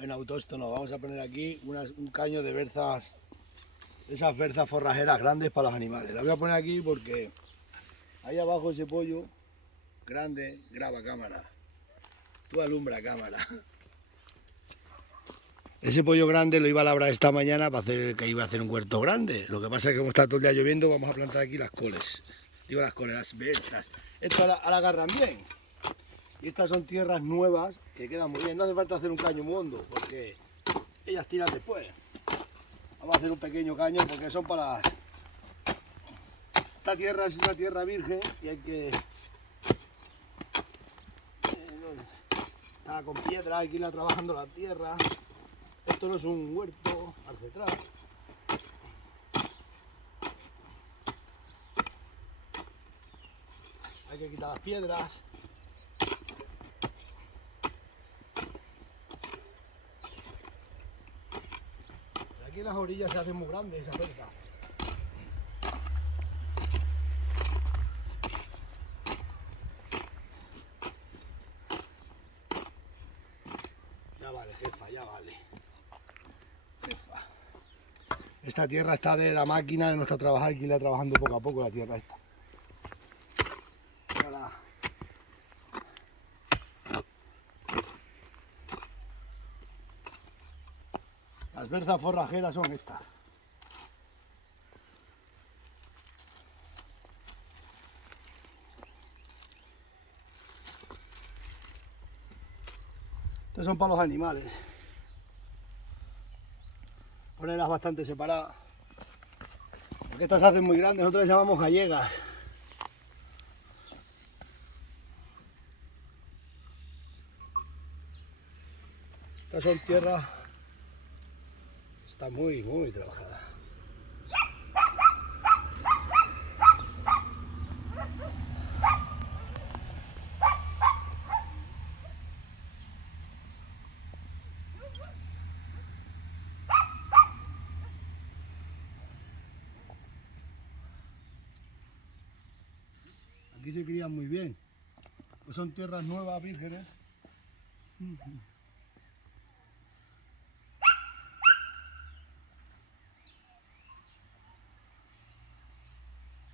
En autóctono vamos a poner aquí un caño de berzas, esas berzas forrajeras grandes para los animales. La voy a poner aquí porque ahí abajo ese pollo grande graba cámara. Tú alumbra cámara. Ese pollo grande lo iba a labrar esta mañana para hacer que iba a hacer un huerto grande. Lo que pasa es que como está todo el día lloviendo, vamos a plantar aquí las coles. Digo las coles, las berzas. Estas ahora agarran bien. Y estas son tierras nuevas que quedan muy bien. No hace falta hacer un caño muy hondo porque ellas tiran después. Vamos a hacer un pequeño caño porque son para... Esta tierra es una tierra virgen y hay que... Está con piedra, hay que irla trabajando la tierra. Esto no es un huerto ancestral. Hay que quitar las piedras. Aquí las orillas se hacen muy grandes esa cerca. Ya vale, jefa, ya vale. Jefa. Esta tierra está de la máquina de nuestra trabajar, hay que irla trabajando poco a poco la tierra esta. Ahora, las berzas forrajeras son estas. Estas son para los animales. Ponerlas bastante separadas. Porque estas se hacen muy grandes, nosotros les llamamos gallegas. Estas son tierras, está muy trabajada. Aquí se crían muy bien, pues son tierras nuevas, vírgenes.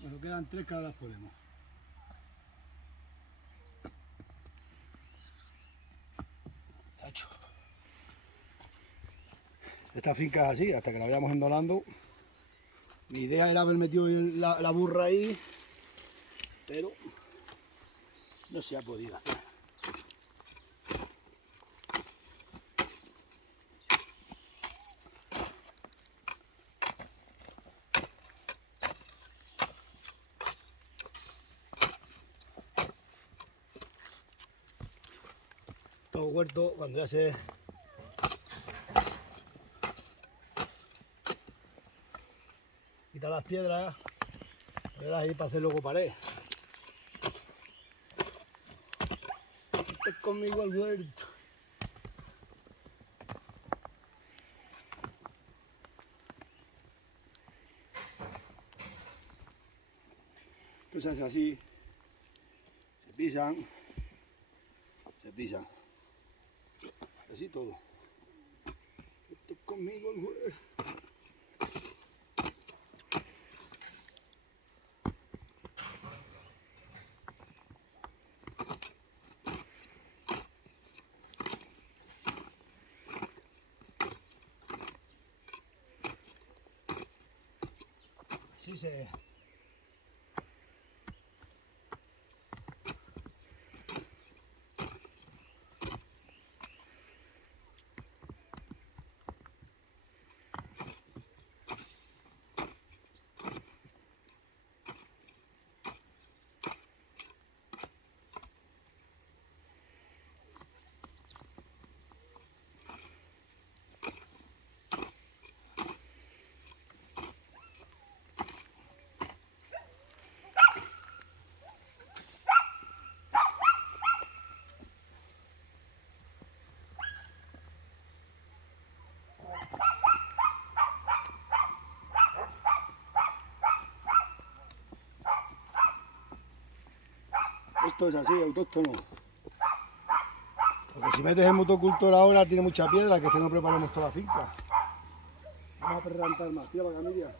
Bueno, quedan 3 que ahora las ponemos. Chacho. Esta finca es así, hasta que la vayamos endonando. Mi idea era haber metido la burra ahí, pero no se ha podido hacer. Todo huerto, cuando ya se... quita las piedras, verás ahí para hacer luego pared. Vete conmigo al huerto. Esto se hace así, se pisan, así todo. Vete conmigo al huerto. Así se... Esto es así, autóctono. Porque Si metes el motocultor ahora tiene mucha piedra, que no preparemos toda la finca. Vamos a perrantar más, tira para acá, Miriam.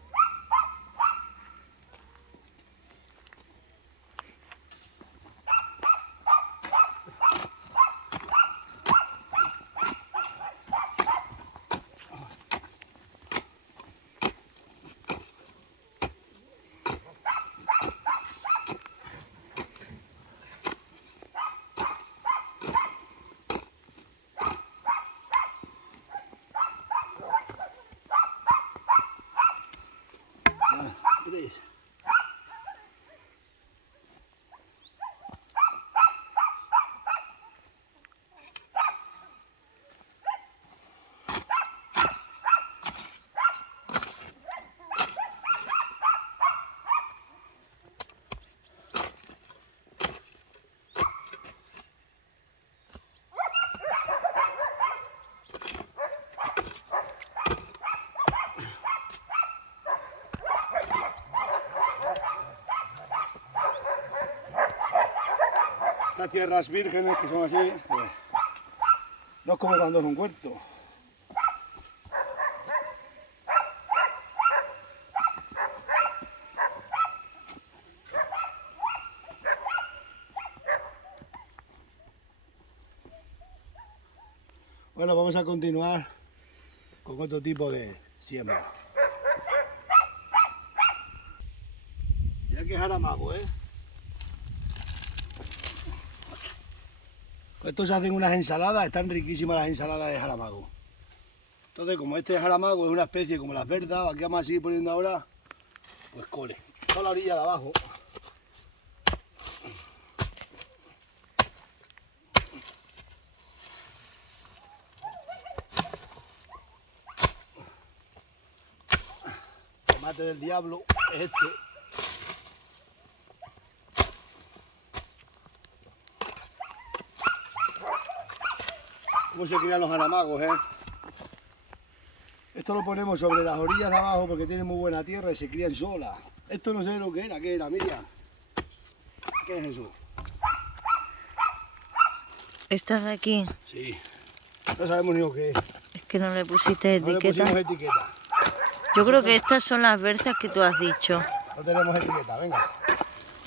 Tres. Estas tierras vírgenes que son así, pues, no es como cuando es un huerto. Bueno, vamos a continuar con otro tipo de siembra. Ya que es jaramago, ¿eh? Estos se hacen unas ensaladas, están riquísimas las ensaladas de jaramago. Entonces, como este jaramago es una especie como las verdas, aquí vamos a seguir poniendo ahora, pues cole. Toda la orilla de abajo. El tomate del diablo es este. Cómo se crían los jaramagos, ¿eh? Esto lo ponemos sobre las orillas de abajo porque tiene muy buena tierra y se crían solas. Esto no sé lo que era. ¿Qué era, Miriam? ¿Qué es eso? ¿Estás de aquí? Sí. No sabemos ni lo que es. Es que no le pusiste No le etiqueta. pusimos etiqueta. Yo creo que estas son las berzas que tú has dicho. No tenemos etiqueta, venga.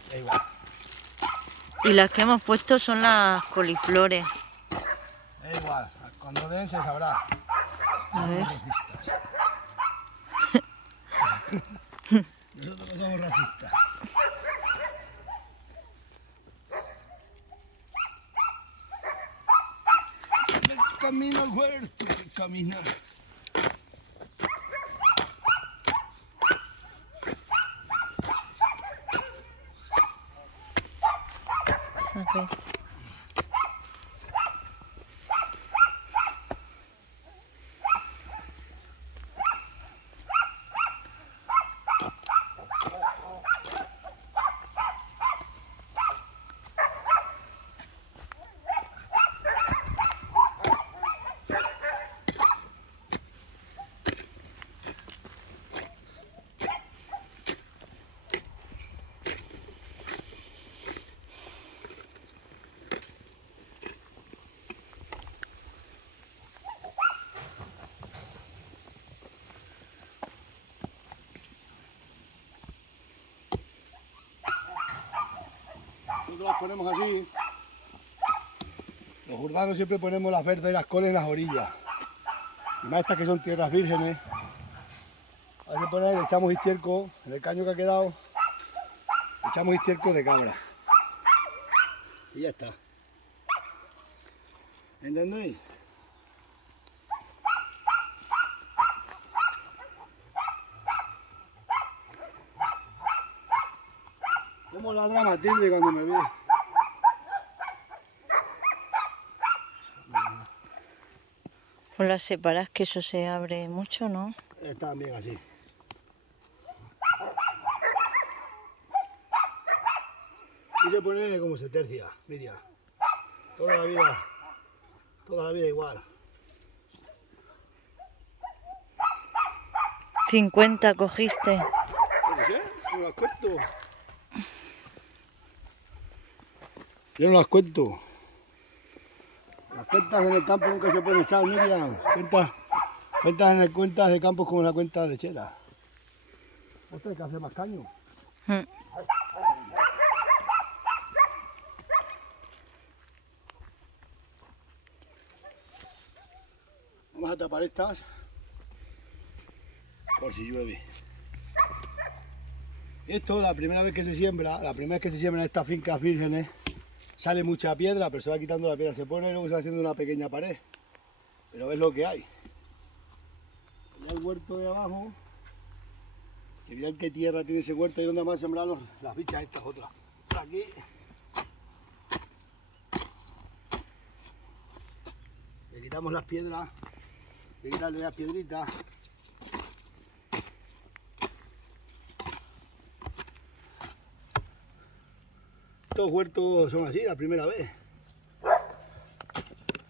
Da igual. Y las que hemos puesto son las coliflores. Da igual. Cuando den se sabrá. A ver. Nosotros no somos racistas. El camino al huerto, el camino. Saqué. Nosotros las ponemos así. Los urbanos siempre ponemos las verdes y las coles en las orillas. Y más estas que son tierras vírgenes. Hay que poner, le echamos estiércol en el caño que ha quedado. Le echamos estiércol de cabra. Y ya está. ¿Entendéis? ¿Cómo ladra Matilde cuando me ve? Pues las separas, que eso se abre mucho, ¿no? Están bien así. Y se pone como se tercia, Miriam. Toda la vida igual. 50 cogiste. No sé, no las cuento. Yo no las cuento. cuentas en el campo nunca se pueden echar, Miriam. Cuentas de campo como una cuenta lechera. Esto hay que hacer más caño. Mm. Vamos a tapar estas por si llueve. Esto, la primera vez que se siembra, en estas fincas vírgenes, sale mucha piedra, pero se va quitando la piedra, se pone y luego se va haciendo una pequeña pared. Pero es lo que hay. Ya el huerto de abajo, que mirad qué tierra tiene ese huerto y donde más sembrar las bichas estas otras. Por aquí. Le quitamos las piedras, hay que quitarle las piedritas. Estos huertos son así, la primera vez.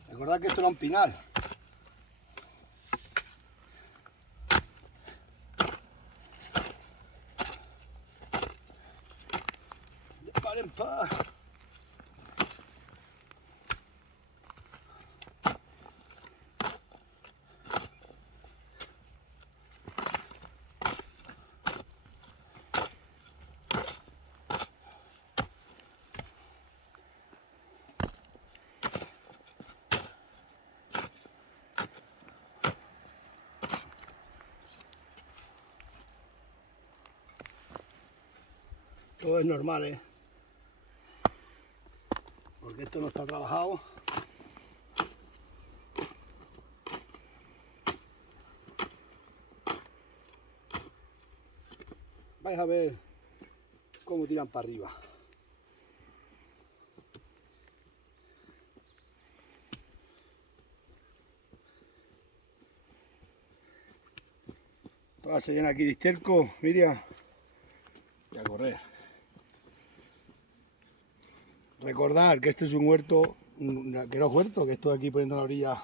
Recordad que esto era un pinal. De par en par. Todo es normal, ¿eh? Porque esto no está trabajado. Vais a ver cómo tiran para arriba. Todas se llenan aquí de estiércol, Miriam. Y a correr. Recordar que este es un huerto, que no es huerto, que estoy aquí poniendo a la orilla.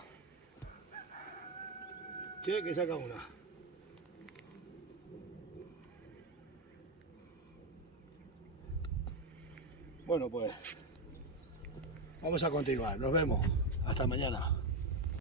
Che, que saca una. Bueno, pues vamos a continuar. Nos vemos. Hasta mañana.